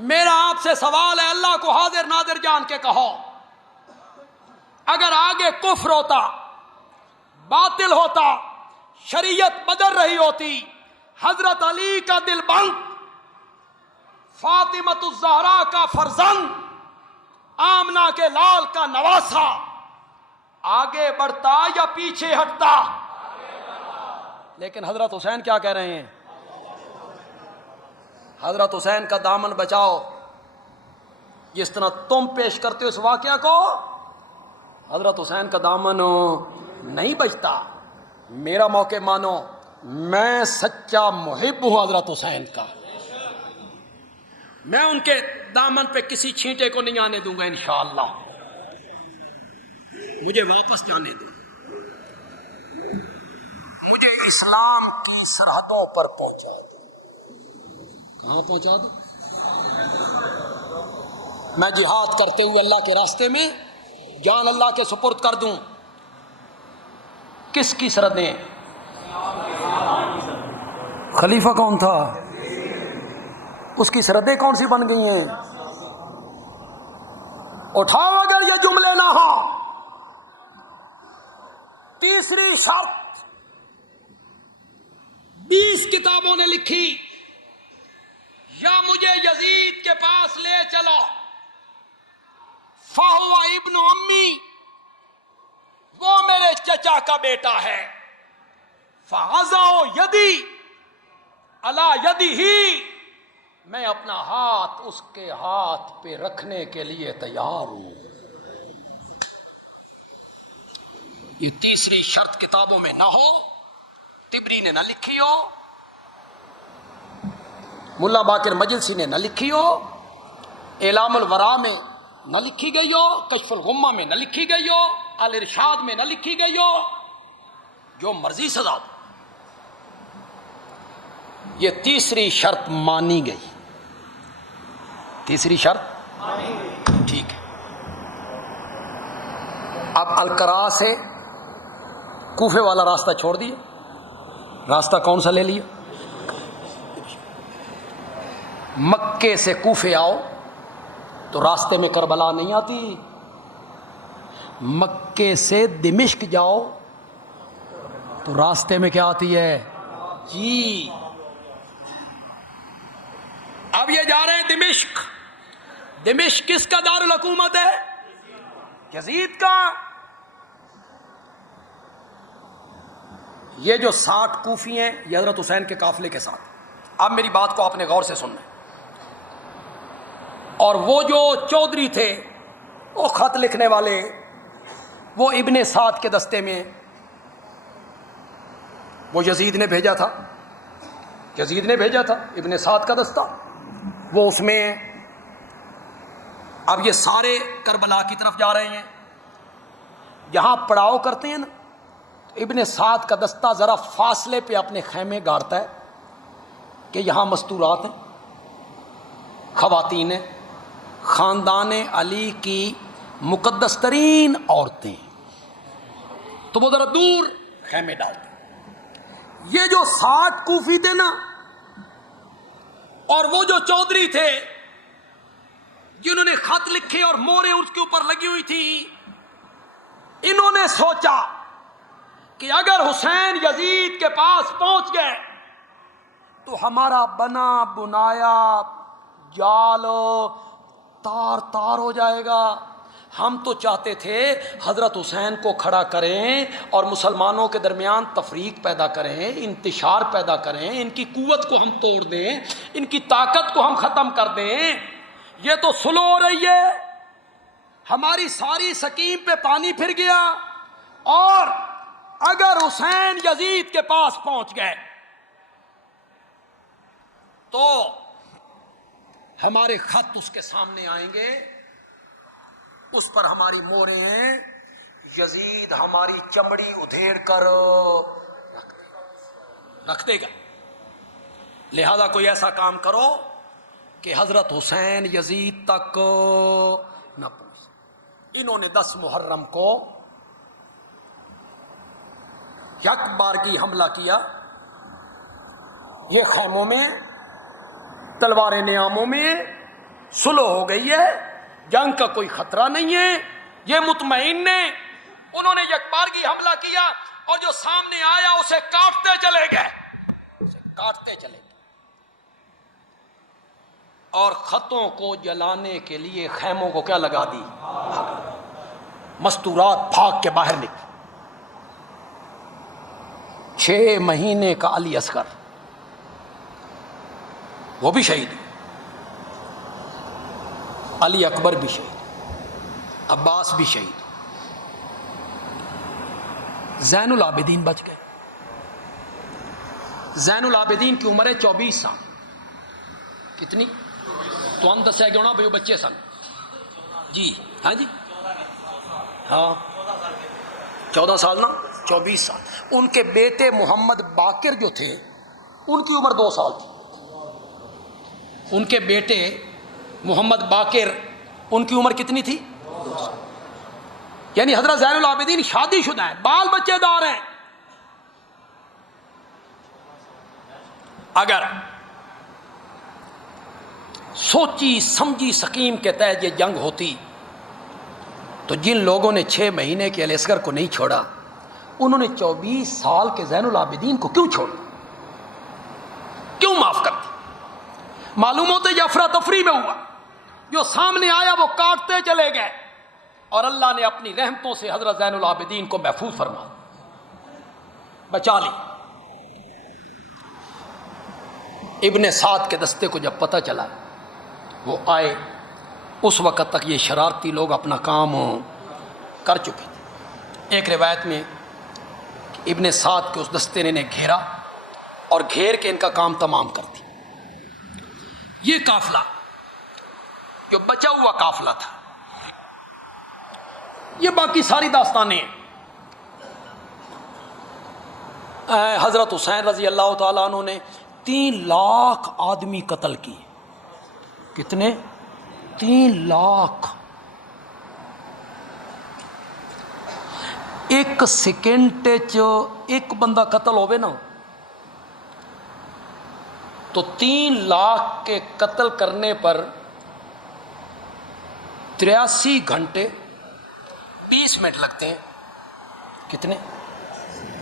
میرا آپ سے سوال ہے، اللہ کو حاضر ناظر جان کے کہو، اگر آگے کفر ہوتا، باطل ہوتا، شریعت بدل رہی ہوتی، حضرت علی کا دل بند، فاطمہ الزہرا کا فرزند، آمنہ کے لال کا نواسا، آگے بڑھتا یا پیچھے ہٹتا؟ لیکن حضرت حسین کیا کہہ رہے ہیں؟ حضرت حسین کا دامن بچاؤ۔ جس طرح تم پیش کرتے ہو اس واقعہ کو، حضرت حسین کا دامن نہیں بچتا۔ میرا موقع مانو، میں سچا محب ہوں حضرت حسین کا، میں ان کے دامن پہ کسی چھینٹے کو نہیں آنے دوں گا انشاءاللہ۔ مجھے واپس جانے دو، مجھے اسلام کی سرحدوں پر پہنچا دو۔ کہاں پہنچا دو؟ میں جہاد کرتے ہوئے اللہ کے راستے میں جان اللہ کے سپرد کر دوں۔ کس کی سرحدیں؟ خلیفہ کون تھا؟ اس کی سرحدیں کون سی بن گئی ہیں؟ اٹھاؤ اگر یہ جملے نہ ہو۔ تیسری شرط 20 کتابوں نے لکھی، یا مجھے یزید کے پاس لے چلو، فَهُوَ ابن امی، وہ میرے چچا کا بیٹا ہے، فَعَزَوْ یدی عَلَى یَدِهِ، میں اپنا ہاتھ اس کے ہاتھ پہ رکھنے کے لیے تیار ہوں۔ یہ تیسری شرط کتابوں میں نہ ہو، طبری نے نہ لکھی ہو، ملا باقر مجلسی نے نہ لکھی ہو، اعلام الورا میں نہ لکھی گئی ہو، کشف الغمہ میں نہ لکھی گئی ہو، الارشاد میں نہ لکھی گئی ہو، جو مرضی سزا دو، یہ تیسری شرط مانی گئی۔ تیسری شرط ٹھیک ہے۔ اب القراء سے کوفے والا راستہ چھوڑ دیا، راستہ کون سا لے لیا؟ مکے سے کوفے آؤ تو راستے میں کربلا نہیں آتی، مکے سے دمشق جاؤ تو راستے میں کیا آتی ہے؟ جی اب یہ جا رہے ہیں دمشق۔ دمشق کس کا دارالحکومت ہے؟ یزید کا۔ یہ جو 60 کوفی ہیں یہ حضرت حسین کے قافلے کے ساتھ۔ اب میری بات کو آپ نے غور سے سننا ہے۔ اور وہ جو چودھری تھے، وہ خط لکھنے والے، وہ ابن سعد کے دستے میں، وہ یزید نے بھیجا تھا، یزید نے بھیجا تھا ابن سعد کا دستہ، وہ اس میں۔ اب یہ سارے کربلا کی طرف جا رہے ہیں، یہاں پڑاؤ کرتے ہیں نا، ابن سعد کا دستہ ذرا فاصلے پہ اپنے خیمے گاڑتا ہے کہ یہاں مستورات ہیں، خواتین ہیں، خاندان علی کی مقدس ترین عورتیں، تو وہ ذرا دور خیمے ڈالتے ہیں۔ یہ جو 60 کوفی تھے نا، اور وہ جو چودھری تھے جنہوں نے خط لکھے اور موریں اس کے اوپر لگی ہوئی تھی، انہوں نے سوچا کہ اگر حسین یزید کے پاس پہنچ گئے تو ہمارا بنا بنایا جال تار تار ہو جائے گا۔ ہم تو چاہتے تھے حضرت حسین کو کھڑا کریں اور مسلمانوں کے درمیان تفریق پیدا کریں، انتشار پیدا کریں، ان کی قوت کو ہم توڑ دیں، ان کی طاقت کو ہم ختم کر دیں۔ یہ تو سلو ہو رہی ہے، ہماری ساری سکیم پہ پانی پھر گیا، اور اگر حسین یزید کے پاس پہنچ گئے تو ہمارے خط اس کے سامنے آئیں گے، اس پر ہماری موریں ہیں، یزید ہماری چمڑی ادھیڑ کر رکھ دے گا۔ لہذا کوئی ایسا کام کرو کہ حضرت حسین یزید تک نہ پہنچ۔ انہوں نے 10 محرم کو یک بارگی حملہ کیا، یہ خیموں میں، تلواریں نیاموں میں، سلو ہو گئی ہے، جنگ کا کوئی خطرہ نہیں ہے، یہ مطمئن نے، انہوں نے یکبارگی حملہ کیا اور جو سامنے آیا اسے کاٹتے چلے گئے، اسے کاٹتے چلے گئے، اور خطوں کو جلانے کے لیے خیموں کو کیا لگا دی، مستورات بھاگ کے باہر نکلی۔ 6 مہینے کا علی اصغر وہ بھی شہید، علی اکبر بھی شہید، عباس بھی شہید، زین العابدین بچ گئے۔ زین العابدین کی عمر ہے 24 سال، کتنی تو ہم دسیا کیوں نہ بھائی بچے سن جی، ہاں جی، ہاں 14 سال نا، 24 سال۔ ان کے بیٹے محمد باقر جو تھے ان کی عمر 2 سال تھی، ان کے بیٹے محمد باقر ان کی عمر کتنی تھی، 2 سال۔ یعنی حضرت زین العابدین شادی شدہ ہیں، بال بچے دار ہیں۔ اگر سوچی سمجھی سکیم کے تحت یہ جنگ ہوتی تو جن لوگوں نے 6 مہینے کے علی اصغر کو نہیں چھوڑا، انہوں نے 24 سال کے زین العابدین کو کیوں چھوڑا، کیوں معاف کر دی؟ معلوم ہوتا ہے یہ افراتفری میں ہوا، جو سامنے آیا وہ کاٹتے چلے گئے، اور اللہ نے اپنی رحمتوں سے حضرت زین العابدین کو محفوظ فرما بچا لی۔ ابن سعد کے دستے کو جب پتہ چلا وہ آئے، اس وقت تک یہ شرارتی لوگ اپنا کام کر چکے تھے۔ ایک روایت میں کہ ابن سعد کے اس دستے نے انہیں گھیرا اور گھیر کے ان کا کام تمام کر دیا۔ یہ قافلہ جو بچا ہوا قافلہ تھا، یہ باقی ساری داستانیں ہیں۔ حضرت حسین رضی اللہ تعالیٰ عنہ نے 3 لاکھ آدمی قتل کیے۔ کتنے؟ 3 لاکھ۔ 1 سیکنڈ ایک بندہ قتل ہوئے نا تو 3 لاکھ کے قتل کرنے پر 83 گھنٹے 20 منٹ لگتے ہیں۔ کتنے؟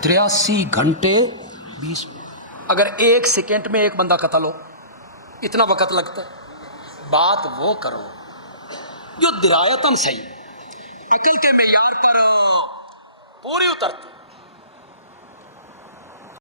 83 گھنٹے 20 منٹ۔ اگر 1 سیکنڈ میں ایک بندہ قتل ہو اتنا وقت لگتا ہے۔ بات وہ کرو جو درایتاً صحیح، عقل کے معیار پر پورے اترتی۔